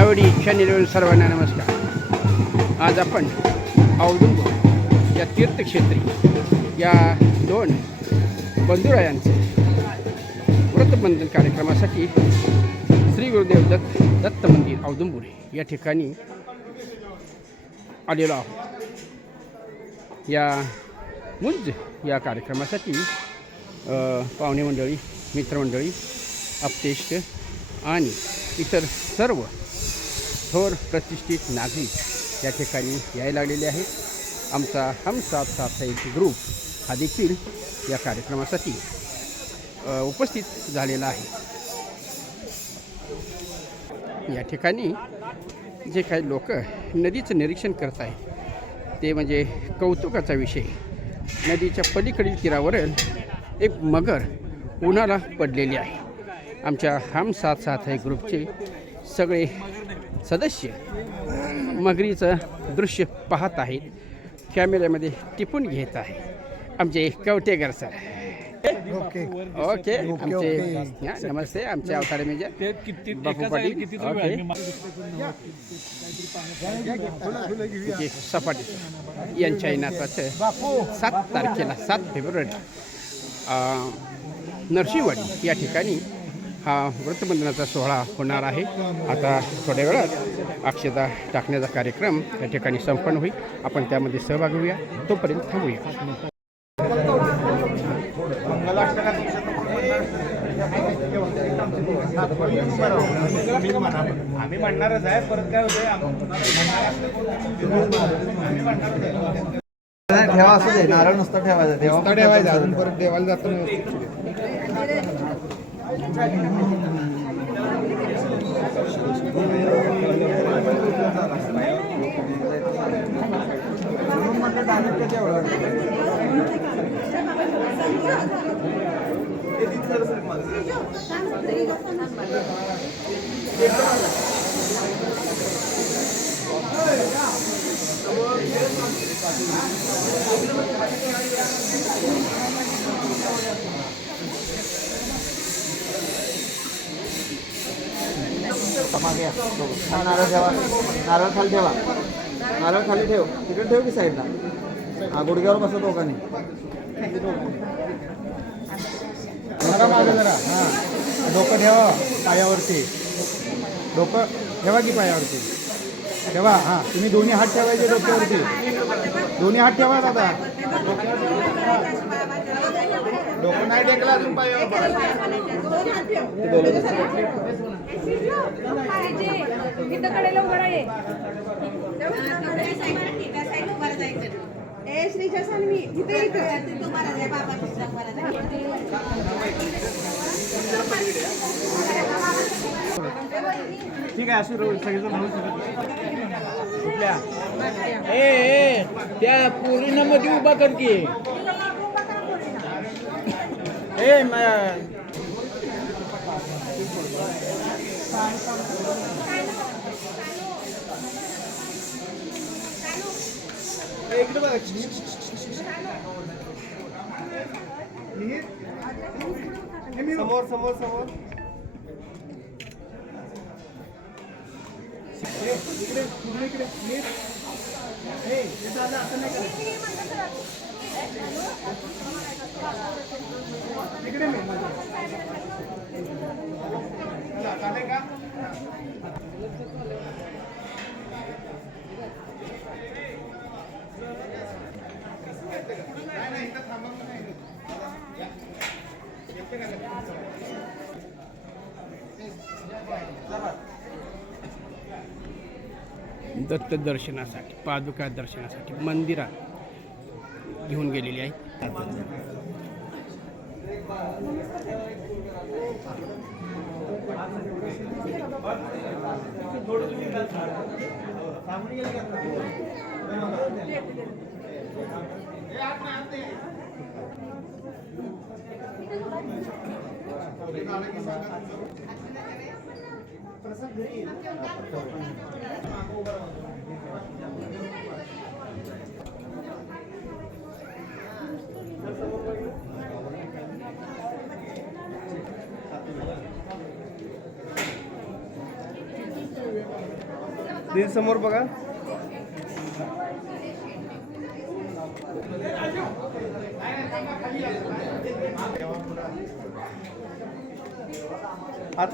आवडी चॅनेलवरील सर्वांना नमस्कार. आज आपण औदुंबर या तीर्थक्षेत्री या दोन बंधुरायांचे व्रतबंधन कार्यक्रमासाठी श्री गुरुदेव दत्त मंदिर औदुंबर या ठिकाणी आलेलो आहोत. या मुंज या कार्यक्रमासाठी पाहुणे मंडळी, मित्रमंडळी, आप्तेष्ट आणि इतर सर्व थोर प्रतिष्ठित नागरिक या ठिकाणी यायला लागलेले आहेत. आमचा हम साथ साथ एक ग्रुप हा देखील या कार्यक्रमासाठी उपस्थित झालेला आहे. या ठिकाणी जे काही लोक नदीचं निरीक्षण करत आहेत ते म्हणजे कौतुकाचा विषय. नदीच्या पलीकडील तीरावरील एक मगर उन्हाला पडलेली आहे. आमच्या हम साथ साथ है ग्रुपचे सगळे सदस्य मगरीचं दृश्य पाहत आहेत, कॅमेऱ्यामध्ये टिपून घेत आहे. आमचे कवटेकर सर. ओके ओके आमचे नमस्ते. आमचे अवतारे मेजर बापू पाटील. ओके सपाटी यांच्या नातवाचं 7 तारखेला 7 फेब्रुवारी नरसिंहवाडी या ठिकाणी हा व्रतबंधनाचा सोहळा होणार आहे. आता थोड्या वेळात अक्षता टाकण्याचा कार्यक्रम या ठिकाणी संपन्न होईल. आपण त्यामध्ये सहभाग होऊया. तोपर्यंत थांबूया. आम्ही म्हणणारच आहे. परत काय होतंय ठेवा असं दे. नारळ नुसता ठेवायचा, देवा ठेवायचा. अजून परत देवाला जाताना नारळ ठेवा. नारळ खाली ठेवा. नारळ खाली ठेव. तिकडे ठेव की साईडला. हा गुडघ्यावर बसा दोघांनी. मागे जरा. हां डोकं ठेवा पायावरती. डोकं ठेवा की पायावरती ठेवा. हां तुम्ही दोन्ही हात ठेवायचे डोक्यावरती. दोन्ही हात ठेवा दादा. डोकं नाही टेकला अजून पायावर. ठीक आहे. अशी सगळेजण म्हणू कुठल्या त्या पोरीनं मध्ये उभा कर की. इकडे बघा. समोर समोर समोर. इकडे पूर्ण इकडे. इकडे चालेल का? दत्त दर्शनासाठी, पादुका दर्शनासाठी मंदिरात घेऊन गेलेली आहे. दीदी समोर बघा. आत